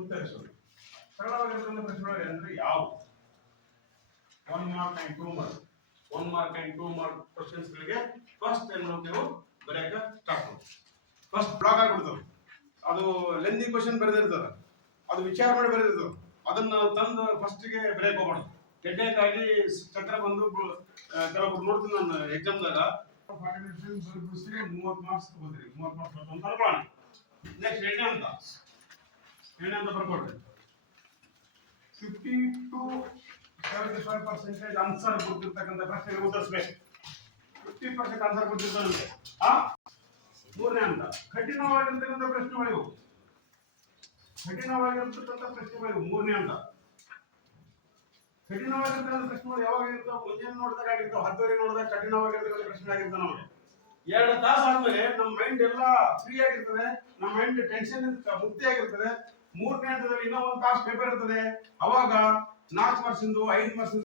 ಉತ್ತರಿಸೋದು. ಸರಳವಾಗಿರ್ತಕ್ಕಂಥ ಪ್ರಶ್ನೆಗಳು ಅಂದ್ರೆ ಯಾವು 1 mark and 2 mark 1 mark and 2 mark questions ಗಳಿಗೆ ಫಸ್ಟ್ ಏನು ನೀವು ಬರೆಯಕ ಸ್ಟಾರ್ಟ್ ಮಾಡಿ. ಫಸ್ಟ್ ಬ್ಲಾಕ್ ಆಗಿಬಿಡ್ತದೆ. ಅದು ಲೆಂದಿ ಕ್ವಶನ್ ಬರೆದಿರ್ತದೆ, ಅದು ವಿಚಾರ ಮಾಡಿ ಬರೆದಿರ್ತದೆ, ಅದನ್ನ ತಂದು ಫಸ್ಟಿಗೆ ಬ್ರೇಕ್ ಹೋಗ್ಬಾರ್ದು. ಗೆಡ್ಡೆಗಾಗಿ ಚಕ್ರ ಬಂದು ಕೆಲವೊಬ್ರು ನೋಡ್ತೀನಿ ನಾನು ಎಕ್ಸಾಮ್ದಾಗ 30 ಮಾರ್ಕ್ಸ್ ತಗೋದ್ರಿ. 30 ಮಾರ್ಕ್ಸ್ ಅನ್ಕೊಳ್ಳೋಣ. ನೆಕ್ಸ್ಟ್ ಎಣ್ಣೆ ಅಂತ ಬರ್ಕೊಡ್ರಿ. 50 to 75% ಆನ್ಸರ್ ಗೊತ್ತಿರ್ತಕ್ಕಂಥ ಪ್ರಶ್ನೆಗೆ ಉತ್ತರಿಸಬೇಕು. 50% ಆನ್ಸರ್ ಗೊತ್ತಿರ್ತದೆ. ಮೂರನೇ ಹಂತ ಕಠಿಣವಾಗಿರ್ತಕ್ಕಂಥ ಪ್ರಶ್ನೆಗಳಿವು. ಮೂರನೇ ಹಂತ ಕಠಿಣವಾಗಿರ್ತಕ್ಕಂಥ ಪ್ರಶ್ನೆಗಳು ಯಾವಾಗ ಇರ್ತಾವ? ಮುಂಜಾನೆ ನೋಡಿದಾಗ ಆಗಿರ್ತಾವ, 10 ನೋಡಿದಾಗ ಕಠಿಣವಾಗಿರ್ತಕ್ಕಂಥ ಪ್ರಶ್ನೆ ಆಗಿರ್ತಾವ. ನಮಗೆ 2 ತಾಸು ಆದ್ಮೇಲೆ ನಮ್ಮ ಮೈಂಡ್ ಎಲ್ಲ ಫ್ರೀ ಆಗಿರ್ತದೆ, ನಮ್ಮ ಮೈಂಡ್ ಟೆನ್ಷನ್ ಮುಕ್ತಿ ಆಗಿರ್ತದೆ. ಮೂರನೇ ಹಂತದಲ್ಲಿ ಇನ್ನೂ 1 ತಾಸು ಪೇಪರ್ ಇರ್ತದೆ. ಅವಾಗ 4 ಮಾರ್ಕ್ಸ್ 5 ಮಾರ್ಕ್ಸ್